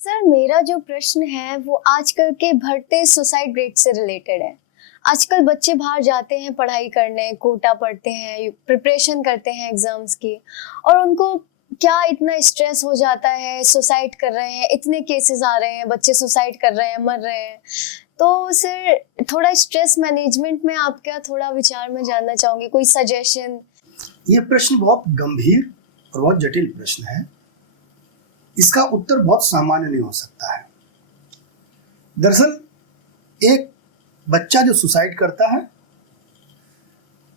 Sir मेरा जो प्रश्न है वो आजकल के बढ़ते सुसाइड रेट से रिलेटेड है। आजकल बच्चे बाहर जाते हैं पढ़ाई करने, कोटा पढ़ते हैं, प्रिपरेशन करते हैं एग्जाम्स की, और उनको क्या इतना स्ट्रेस हो जाता है, सुसाइड कर रहे हैं, इतने केसेस आ रहे हैं, बच्चे सुसाइड कर रहे हैं, मर रहे हैं। तो सर थोड़ा स्ट्रेस मैनेजमेंट में आपका थोड़ा विचार मैं जानना चाहूंगी, कोई सजेशन। ये प्रश्न बहुत गंभीर और बहुत जटिल प्रश्न है। इसका उत्तर बहुत सामान्य नहीं हो सकता है। दरअसल एक बच्चा जो सुसाइड करता है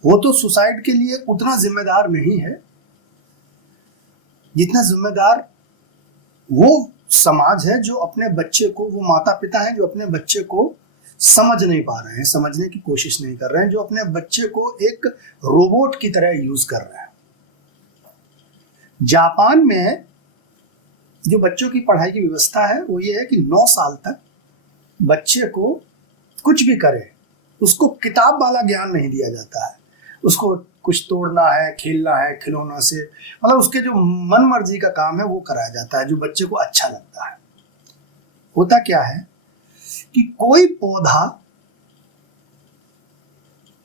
वो तो सुसाइड के लिए उतना जिम्मेदार नहीं है जितना जिम्मेदार वो समाज है जो अपने बच्चे को, वो माता पिता हैं जो अपने बच्चे को समझ नहीं पा रहे हैं, समझने की कोशिश नहीं कर रहे हैं, जो अपने बच्चे को एक रोबोट की तरह यूज कर रहे हैं। जापान में जो बच्चों की पढ़ाई की व्यवस्था है वो ये है कि 9 साल तक बच्चे को कुछ भी करे, उसको किताब वाला ज्ञान नहीं दिया जाता है। उसको कुछ तोड़ना है, खेलना है, खिलौना से, मतलब उसके जो मन मर्जी का काम है वो कराया जाता है जो बच्चे को अच्छा लगता है। होता क्या है कि कोई पौधा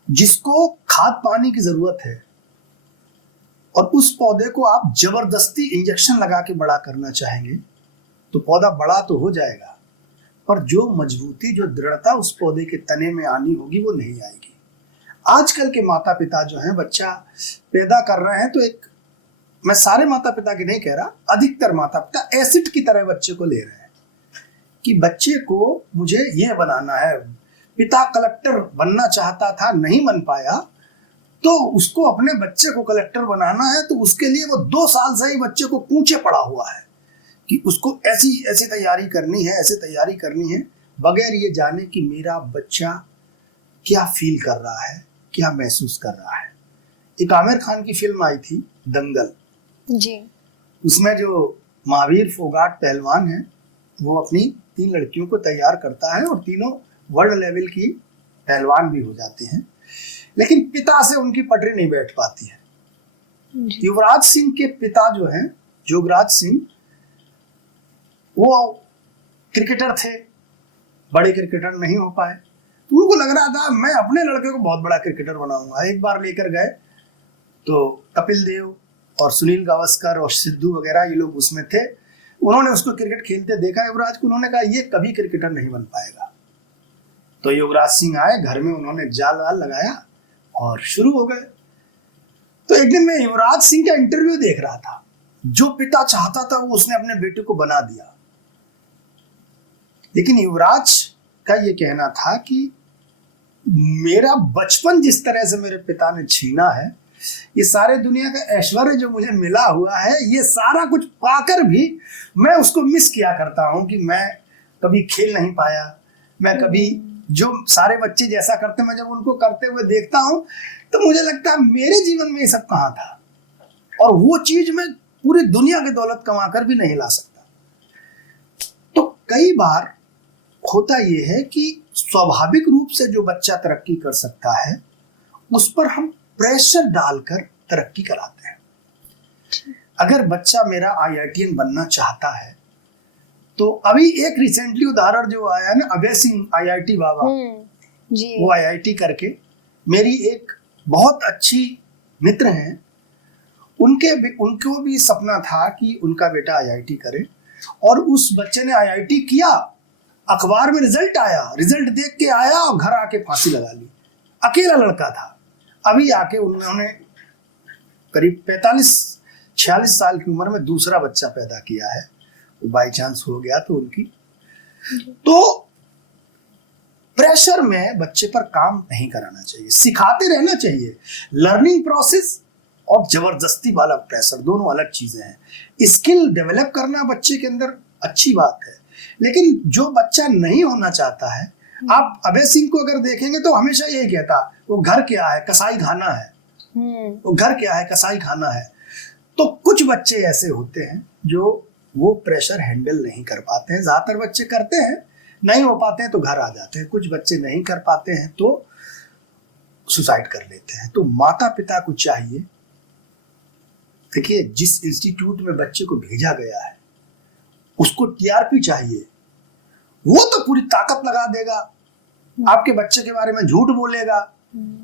जिसको खाद पानी की जरूरत है और उस पौधे को आप जबरदस्ती इंजेक्शन लगा के बड़ा करना चाहेंगे तो पौधा बड़ा तो हो जाएगा, पर जो मजबूती, जो दृढ़ता उस पौधे के तने में आनी होगी वो नहीं आएगी। आजकल के माता पिता जो हैं, बच्चा पैदा कर रहे हैं तो एक, मैं सारे माता पिता की नहीं कह रहा, अधिकतर माता पिता एसिड की तरह बच्चे को ले रहे हैं कि बच्चे को मुझे ये बनाना है। पिता कलेक्टर बनना चाहता था, नहीं बन पाया, तो उसको अपने बच्चे को कलेक्टर बनाना है, तो उसके लिए वो 2 साल से ही बच्चे को पूछे पड़ा हुआ है कि उसको ऐसी ऐसी तैयारी करनी है, ऐसे तैयारी करनी है, बगैर ये जाने कि मेरा बच्चा क्या फील कर रहा है, क्या महसूस कर रहा है। एक आमिर खान की फिल्म आई थी दंगल जी, उसमें जो महावीर फोगाट पहलवान है वो अपनी 3 लड़कियों को तैयार करता है और तीनों वर्ल्ड लेवल की पहलवान भी हो जाते हैं, लेकिन पिता से उनकी पटरी नहीं बैठ पाती है। युवराज सिंह के पिता जो हैं, जोगराज सिंह, वो क्रिकेटर थे, बड़े क्रिकेटर नहीं हो पाए, तो उनको लग रहा था मैं अपने लड़के को बहुत बड़ा क्रिकेटर बनाऊंगा। एक बार लेकर गए तो कपिल देव और सुनील गावस्कर और सिद्धू वगैरह ये लोग उसमें थे। उन्होंने उसको क्रिकेट खेलते देखा युवराज को, उन्होंने कहा ये कभी क्रिकेटर नहीं बन पाएगा। तो युवराज सिंह आए, घर में उन्होंने जाल वाल लगाया और शुरू हो गए। तो एक दिन मैं युवराज सिंह का इंटरव्यू देख रहा था। जो पिता चाहता था वो उसने अपने बेटे को बना दिया, लेकिन युवराज का ये कहना था कि मेरा बचपन जिस तरह से मेरे पिता ने छीना है, ये सारे दुनिया का ऐश्वर्य जो मुझे मिला हुआ है, ये सारा कुछ पाकर भी मैं उसको मिस किया करता हूं कि मैं कभी खेल नहीं पाया, मैं कभी जो सारे बच्चे जैसा करते, मैं जब उनको करते हुए देखता हूं तो मुझे लगता है मेरे जीवन में ये सब कहाँ था, और वो चीज मैं पूरी दुनिया की दौलत कमाकर भी नहीं ला सकता। तो कई बार होता ये है कि स्वाभाविक रूप से जो बच्चा तरक्की कर सकता है उस पर हम प्रेशर डालकर तरक्की कराते हैं। अगर बच्चा मेरा IITian बनना चाहता है तो अभी एक रिसेंटली उदाहरण जो आया ना, अभय सिंह IIT बाबा, जी, वो IIT करके, मेरी एक बहुत अच्छी मित्र हैं, उनको भी सपना था कि उनका बेटा IIT करे, और उस बच्चे ने IIT किया, अखबार में रिजल्ट आया, रिजल्ट देख के आया और घर आके फांसी लगा ली। अकेला लड़का था। अभी आके उन्होंने करीब 45-46 साल की उम्र में दूसरा बच्चा पैदा किया है, वो बाई चांस हो गया तो उनकी। तो प्रेशर में बच्चे पर काम नहीं कराना चाहिए, सिखाते रहना चाहिए। लर्निंग प्रोसेस और जबरदस्ती वाला प्रेशर दोनों अलग चीजें हैं। स्किल डेवलप करना बच्चे के अंदर अच्छी बात है, लेकिन जो बच्चा नहीं होना चाहता है, आप अभय सिंह को अगर देखेंगे तो हमेशा यही कहता, वो घर क्या है, कसाई खाना है, वो घर क्या है, कसाई खाना है। तो कुछ बच्चे ऐसे होते हैं जो वो प्रेशर हैंडल नहीं कर पाते हैं। ज्यादातर बच्चे करते हैं, नहीं हो पाते हैं तो घर आ जाते हैं। कुछ बच्चे नहीं कर पाते हैं तो सुसाइड कर लेते हैं। तो माता पिता को चाहिए, देखिए जिस इंस्टीट्यूट में बच्चे को भेजा गया है उसको टीआरपी चाहिए, वो तो पूरी ताकत लगा देगा, आपके बच्चे के बारे में झूठ बोलेगा।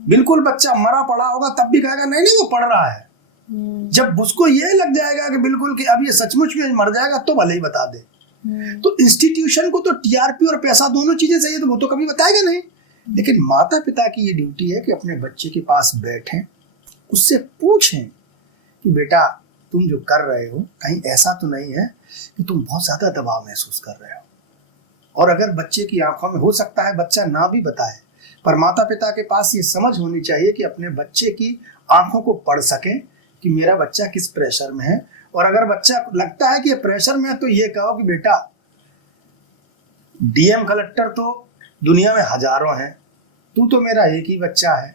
बिल्कुल बच्चा मरा पड़ा होगा तब भी कहेगा नहीं नहीं वो पढ़ रहा है। जब उसको ये लग जाएगा कि बिल्कुल कि अब ये सचमुच में मर जाएगा तो भले ही बता दे। तो इंस्टीट्यूशन को तो टीआरपी और पैसा दोनों चीजें चाहिए, तो वो तो कभी बताएगा नहीं। लेकिन माता पिता की ये ड्यूटी है कि अपने बच्चे के पास बैठें, उससे पूछें कि बेटा तुम जो कर रहे हो कहीं ऐसा तो नहीं है कि तुम बहुत ज्यादा दबाव महसूस कर रहे हो। और अगर बच्चे की आंखों में, हो सकता है बच्चा ना भी बताए, पर माता पिता के पास ये समझ होनी चाहिए कि अपने बच्चे की आंखों को पढ़ सकें कि मेरा बच्चा किस प्रेशर में है। और अगर बच्चा लगता है कि ये प्रेशर में है तो ये कहो कि बेटा डीएम कलेक्टर तो दुनिया में हजारों हैं, तू तो मेरा एक ही बच्चा है,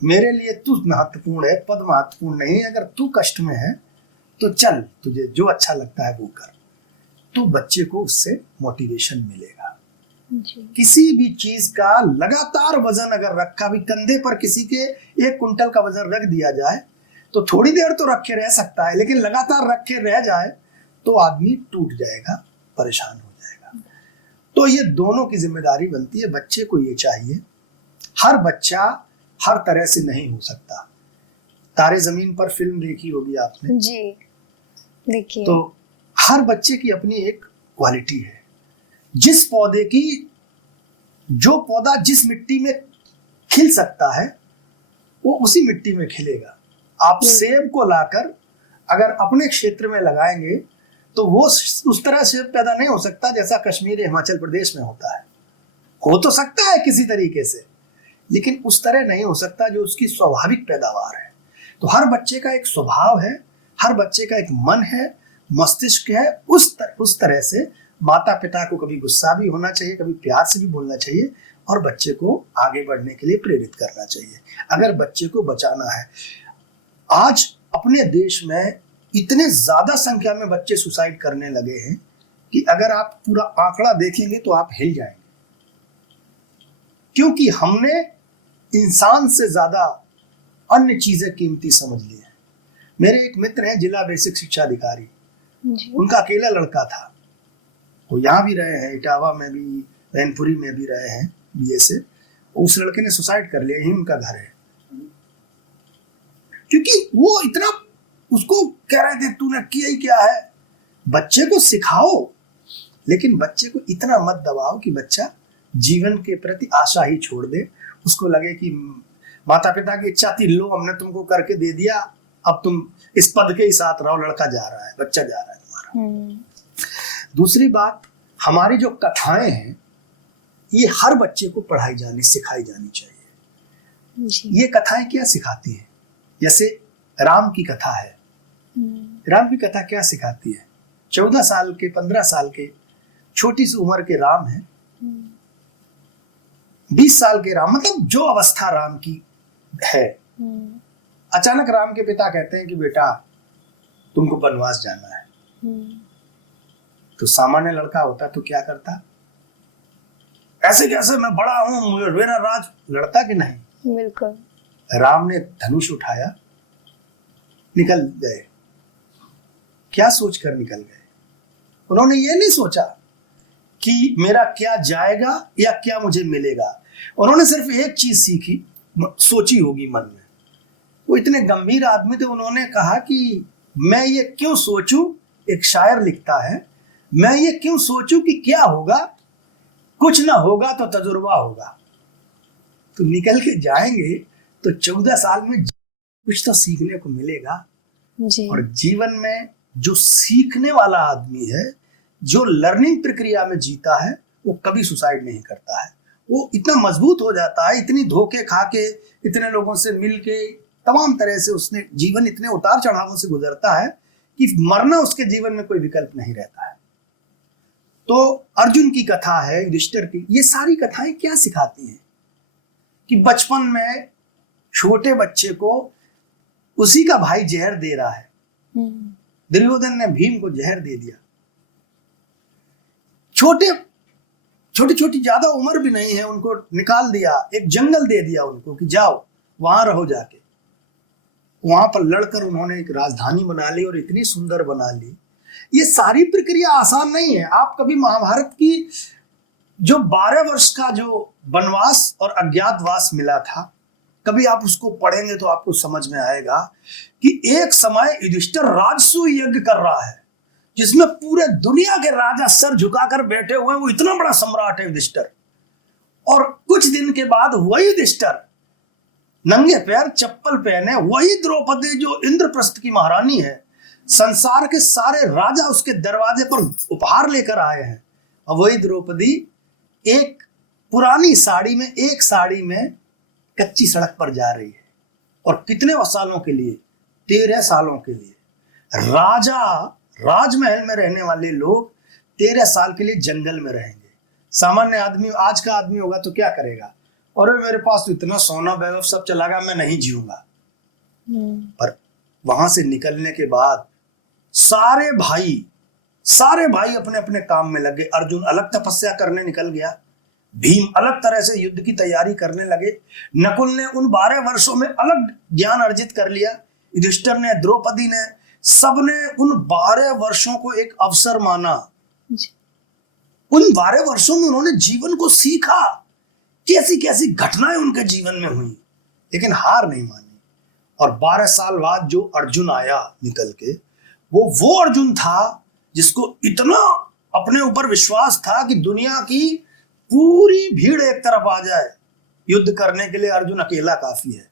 मेरे लिए तू महत्वपूर्ण है, पद महत्वपूर्ण नहीं है। अगर तू कष्ट में है तो चल, तुझे जो अच्छा लगता है वो कर। तो बच्चे को उससे मोटिवेशन मिलेगा। किसी भी चीज का लगातार वजन अगर रखा भी, कंधे पर किसी के 1 कुंटल का वजन रख दिया जाए तो थोड़ी देर तो रखे रह सकता है, लेकिन लगातार रखे रह जाए तो आदमी टूट जाएगा, परेशान हो जाएगा। तो ये दोनों की जिम्मेदारी बनती है। बच्चे को ये चाहिए, हर बच्चा हर तरह से नहीं हो सकता। तारे जमीन पर फिल्म देखी होगी आपने जी, देखिए। तो हर बच्चे की अपनी एक क्वालिटी है। जिस पौधे की, जो पौधा जिस मिट्टी में खिल सकता है वो उसी मिट्टी में खिलेगा। आप सेब को लाकर अगर अपने क्षेत्र में लगाएंगे तो वो उस तरह सेब पैदा नहीं हो सकता जैसा कश्मीर या हिमाचल प्रदेश में होता है। हो तो सकता है किसी तरीके से, लेकिन उस तरह नहीं हो सकता जो उसकी स्वाभाविक पैदावार है। तो हर बच्चे का एक स्वभाव है, हर बच्चे का एक मन है, मस्तिष्क है। उस तरह से माता पिता को कभी गुस्सा भी होना चाहिए, कभी प्यार से भी बोलना चाहिए और बच्चे को आगे बढ़ने के लिए प्रेरित करना चाहिए अगर बच्चे को बचाना है। आज अपने देश में इतने ज्यादा संख्या में बच्चे सुसाइड करने लगे हैं कि अगर आप पूरा आंकड़ा देखेंगे तो आप हिल जाएंगे, क्योंकि हमने इंसान से ज्यादा अन्य चीजें कीमती समझ ली हैं। मेरे एक मित्र हैं जिला बेसिक शिक्षा अधिकारी, उनका अकेला लड़का था, वो यहाँ भी रहे हैं, इटावा में भी, मैनपुरी में भी रहे हैं बीए से। उस लड़के ने सुसाइड कर लिया, यही उनका घर है, क्योंकि वो इतना, उसको कह रहे थे तूने किया ही क्या है। बच्चे को सिखाओ, लेकिन बच्चे को इतना मत दबाओ कि बच्चा जीवन के प्रति आशा ही छोड़ दे। उसको लगे कि माता पिता की इच्छा थी, लो हमने तुमको करके दे दिया, अब तुम इस पद के ही साथ रहो, लड़का जा रहा है, बच्चा जा रहा है तुम्हारा। दूसरी बात, हमारी जो कथाएं हैं ये हर बच्चे को पढ़ाई जानी, सिखाई जानी चाहिए। ये कथाएं क्या सिखाती हैं? जैसे राम की कथा है, राम की कथा क्या सिखाती है? 14 साल के, 15 साल के, छोटी सी उम्र के राम है, 20 साल के राम, मतलब जो अवस्था राम की है। अचानक राम के पिता कहते हैं कि बेटा तुमको वनवास जाना है। तो सामान्य लड़का होता तो क्या करता? ऐसे कैसे, मैं बड़ा हूं, मेरा राज, लड़ता कि नहीं? बिल्कुल। राम ने धनुष उठाया, निकल गए। क्या सोचकर निकल गए? उन्होंने ये नहीं सोचा कि मेरा क्या जाएगा या क्या मुझे मिलेगा। उन्होंने सिर्फ एक चीज सीखी, सोची होगी मन में। वो इतने गंभीर आदमी थे, उन्होंने कहा कि मैं ये क्यों सोचूं, एक शायर लिखता है, मैं ये क्यों सोचूं कि क्या होगा, कुछ ना होगा तो तजुर्बा होगा। तो निकल के जाएंगे तो 14 साल में कुछ तो सीखने को मिलेगा जी। और जीवन में जो सीखने वाला आदमी है, जो लर्निंग प्रक्रिया में जीता है, वो कभी सुसाइड नहीं करता है। वो इतना मजबूत हो जाता है, इतनी धोखे खा के, इतने लोगों से मिल के, तमाम तरह से उसने जीवन इतने उतार चढ़ावों से गुजरता है कि मरना उसके जीवन में कोई विकल्प नहीं रहता है। तो अर्जुन की कथा है, युधिष्ठिर की, ये सारी कथाएं क्या सिखाती हैं कि बचपन में छोटे बच्चे को उसी का भाई जहर दे रहा है। दुर्योधन ने भीम को जहर दे दिया। छोटी छोटी ज्यादा उम्र भी नहीं है, उनको निकाल दिया, एक जंगल दे दिया उनको कि जाओ वहां रहो जाके। वहां पर लड़कर उन्होंने एक राजधानी बना ली और इतनी सुंदर बना ली ये सारी प्रक्रिया आसान नहीं है। आप कभी महाभारत की जो 12 वर्ष का जो वनवास और अज्ञातवास मिला था, कभी आप उसको पढ़ेंगे तो आपको समझ में आएगा कि एक समय युधिष्ठिर राजसूय यज्ञ कर रहा है जिसमें पूरे दुनिया के राजा सर झुकाकर बैठे हुए हैं। वो इतना बड़ा सम्राट है युधिष्ठिर। और कुछ दिन के बाद वही युधिष्ठिर नंगे पैर चप्पल पहने, वही द्रौपदी जो इंद्रप्रस्थ की महारानी है, संसार के सारे राजा उसके दरवाजे पर उपहार लेकर आए हैं, और वही द्रौपदी एक पुरानी साड़ी में, एक साड़ी में कच्ची सड़क पर जा रही है। और कितने सालों के लिए? 13 सालों के लिए। राजा राजमहल में रहने वाले लोग 13 साल के लिए जंगल में रहेंगे। सामान्य आदमी, आज का आदमी होगा तो क्या करेगा? और मेरे पास तो इतना सोना वैभव सब चला गया, मैं नहीं जीऊंगा। पर वहां से निकलने के बाद सारे भाई अपने अपने काम में लगे। अर्जुन अलग तपस्या करने निकल गया, भीम अलग तरह से युद्ध की तैयारी करने लगे, नकुल ने उन 12 वर्षों में अलग ज्ञान अर्जित कर लिया, युधिष्ठिर ने, द्रौपदी ने, सबने उन 12 वर्षों को एक अवसर माना। उन 12 वर्षों में उन्होंने जीवन को सीखा, कैसी कैसी घटनाएं उनके जीवन में हुई, लेकिन हार नहीं मानी। और 12 साल बाद जो अर्जुन आया निकल के, वो अर्जुन था जिसको इतना अपने ऊपर विश्वास था कि दुनिया की पूरी भीड़ एक तरफ आ जाए युद्ध करने के लिए, अर्जुन अकेला काफी है।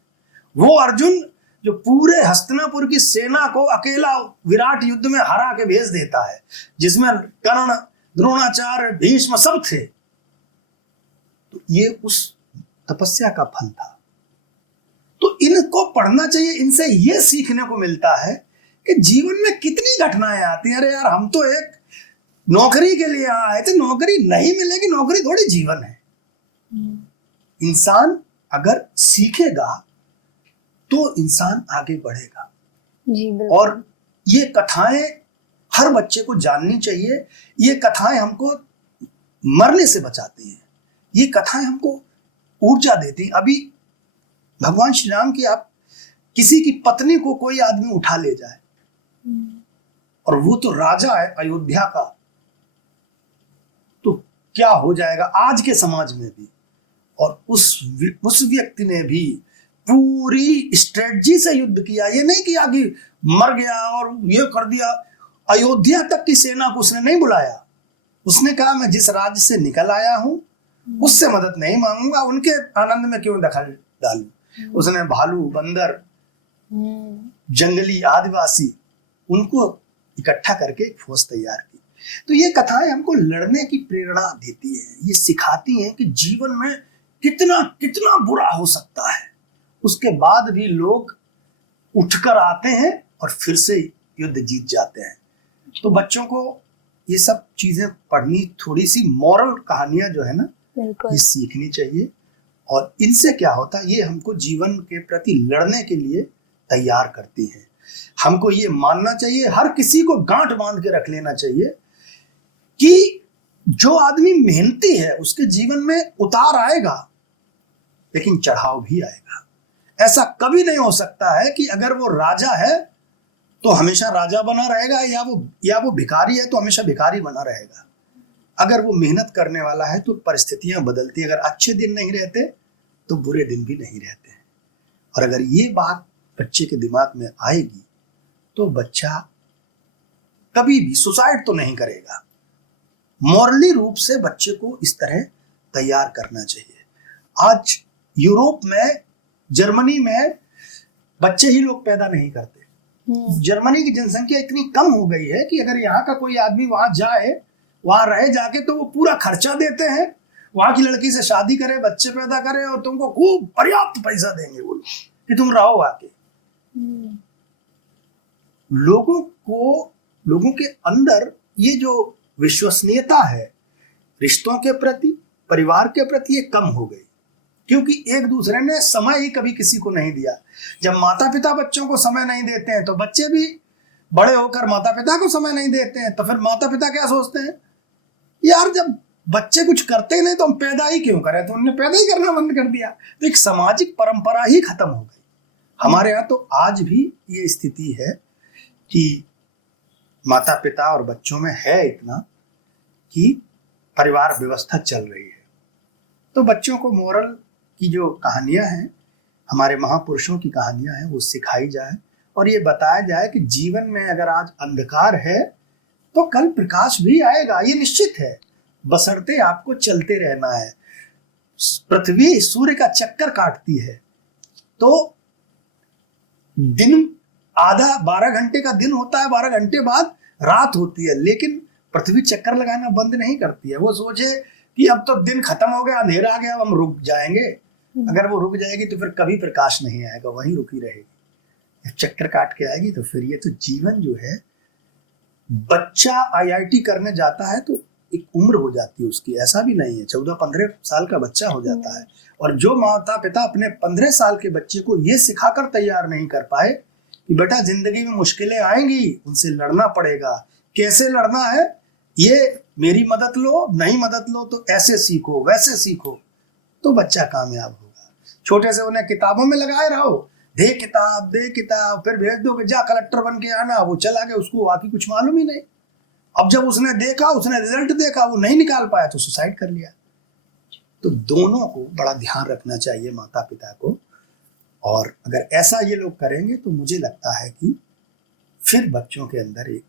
वो अर्जुन जो पूरे हस्तिनापुर की सेना को अकेला विराट युद्ध में हरा के भेज देता है, जिसमें कर्ण, द्रोणाचार्य, भीष्म सब थे। तो ये उस तपस्या का फल था। तो इनको पढ़ना चाहिए, इनसे ये सीखने को मिलता है कि जीवन में कितनी घटनाएं आती हैं। अरे यार, हम तो एक नौकरी के लिए आए थे, नौकरी नहीं मिलेगी, नौकरी थोड़ी जीवन है। इंसान अगर सीखेगा तो इंसान आगे बढ़ेगा। जी, और ये कथाएं हर बच्चे को जाननी चाहिए। ये कथाएं हमको मरने से बचाती हैं, ये कथाएं हमको ऊर्जा देती हैं। अभी भगवान श्री राम की, आप किसी की पत्नी को कोई आदमी उठा ले जाए, और वो तो राजा है अयोध्या का, तो क्या हो जाएगा आज के समाज में भी। और उस व्यक्ति ने भी पूरी स्ट्रेटजी से युद्ध किया। ये नहीं किया कि मर गया और ये कर दिया। अयोध्या तक की सेना को उसने नहीं बुलाया। उसने कहा, मैं जिस राज्य से निकल आया हूं उससे मदद नहीं मांगूंगा, उनके आनंद में क्यों दखल डालूं। उसने भालू, बंदर, जंगली आदिवासी, उनको इकट्ठा करके एक फौज तैयार की। तो ये कथाएं हमको लड़ने की प्रेरणा देती है, ये सिखाती हैं कि जीवन में कितना कितना बुरा हो सकता है, उसके बाद भी लोग उठकर आते हैं और फिर से युद्ध जीत जाते हैं। तो बच्चों को ये सब चीजें पढ़नी, थोड़ी सी मॉरल कहानियां जो है ना, ये सीखनी चाहिए। और इनसे क्या होता है, ये हमको जीवन के प्रति लड़ने के लिए तैयार करती हैं। हमको ये मानना चाहिए, हर किसी को गांठ बांध के रख लेना चाहिए कि जो आदमी मेहनती है उसके जीवन में उतार आएगा, लेकिन चढ़ाव भी आएगा। ऐसा कभी नहीं हो सकता है कि अगर वो राजा है तो हमेशा राजा बना रहेगा, या वो भिखारी है तो हमेशा भिखारी बना रहेगा। अगर वो मेहनत करने वाला है तो परिस्थितियां बदलती हैं। अगर अच्छे दिन नहीं रहते तो बुरे दिन भी नहीं रहते हैं। और अगर ये बात बच्चे के दिमाग में आएगी तो बच्चा कभी भी सुसाइड तो नहीं करेगा। मॉरली रूप से बच्चे को इस तरह तैयार करना चाहिए। आज यूरोप में, जर्मनी में बच्चे ही लोग पैदा नहीं करते। जर्मनी की जनसंख्या इतनी कम हो गई है कि अगर यहाँ का कोई आदमी वहां जाए, वहां रहे जाके, तो वो पूरा खर्चा देते हैं, वहां की लड़की से शादी करे, बच्चे पैदा करे, और तुमको खूब पर्याप्त पैसा देंगे वो कि तुम रहो आके। लोगों के अंदर ये जो विश्वसनीयता है रिश्तों के प्रति, परिवार के प्रति, ये कम हो गई, क्योंकि एक दूसरे ने समय ही कभी किसी को नहीं दिया। जब माता पिता बच्चों को समय नहीं देते हैं तो बच्चे भी बड़े होकर माता पिता को समय नहीं देते हैं। तो फिर माता पिता क्या सोचते हैं, यार जब बच्चे कुछ करते ही नहीं तो हम पैदा ही क्यों करें, तो उन्होंने पैदा ही करना बंद कर दिया। तो एक सामाजिक परंपरा ही खत्म हो गई। हमारे यहाँ तो आज भी ये स्थिति है कि माता पिता और बच्चों में है इतना कि परिवार व्यवस्था चल रही है। तो बच्चों को मोरल की जो कहानियां हैं, हमारे महापुरुषों की कहानियां हैं, वो सिखाई जाए और ये बताया जाए कि जीवन में अगर आज अंधकार है तो कल प्रकाश भी आएगा, ये निश्चित है, बशर्ते आपको चलते रहना है। पृथ्वी सूर्य का चक्कर काटती है, तो दिन आधा 12 घंटे का दिन होता है, 12 घंटे बाद रात होती है, लेकिन पृथ्वी चक्कर लगाना बंद नहीं करती है। वो सोचे कि अब तो दिन खत्म हो गया, अंधेरा आ गया, अब हम रुक जाएंगे। अगर वो रुक जाएगी तो फिर कभी प्रकाश नहीं आएगा, वहीं रुकी रहेगी। चक्कर काट के आएगी तो फिर ये तो जीवन जो है, बच्चा आईआईटी करने जाता है तो एक उम्र हो जाती है उसकी, ऐसा भी नहीं है 14-15 साल का बच्चा हो जाता है। और जो माता पिता अपने 15 साल के बच्चे को ये सिखाकर तैयार नहीं कर पाए कि बेटा जिंदगी में मुश्किलें आएंगी, उनसे लड़ना पड़ेगा, कैसे लड़ना है, ये मेरी मदद लो, नहीं मदद लो तो ऐसे सीखो, वैसे सीखो, तो बच्चा कामयाब होगा। छोटे से उन्हें किताबों में लगाए रहो, दे किताब, फिर भेज दो कि जा कलेक्टर बन के आना, वो चला गया, उसको बाकी कुछ मालूम ही नहीं। अब जब उसने देखा, उसने रिजल्ट देखा, वो नहीं निकाल पाया तो सुसाइड कर लिया। तो दोनों को बड़ा ध्यान रखना चाहिए, माता पिता को। और अगर ऐसा ये लोग करेंगे तो मुझे लगता है कि फिर बच्चों के अंदर एक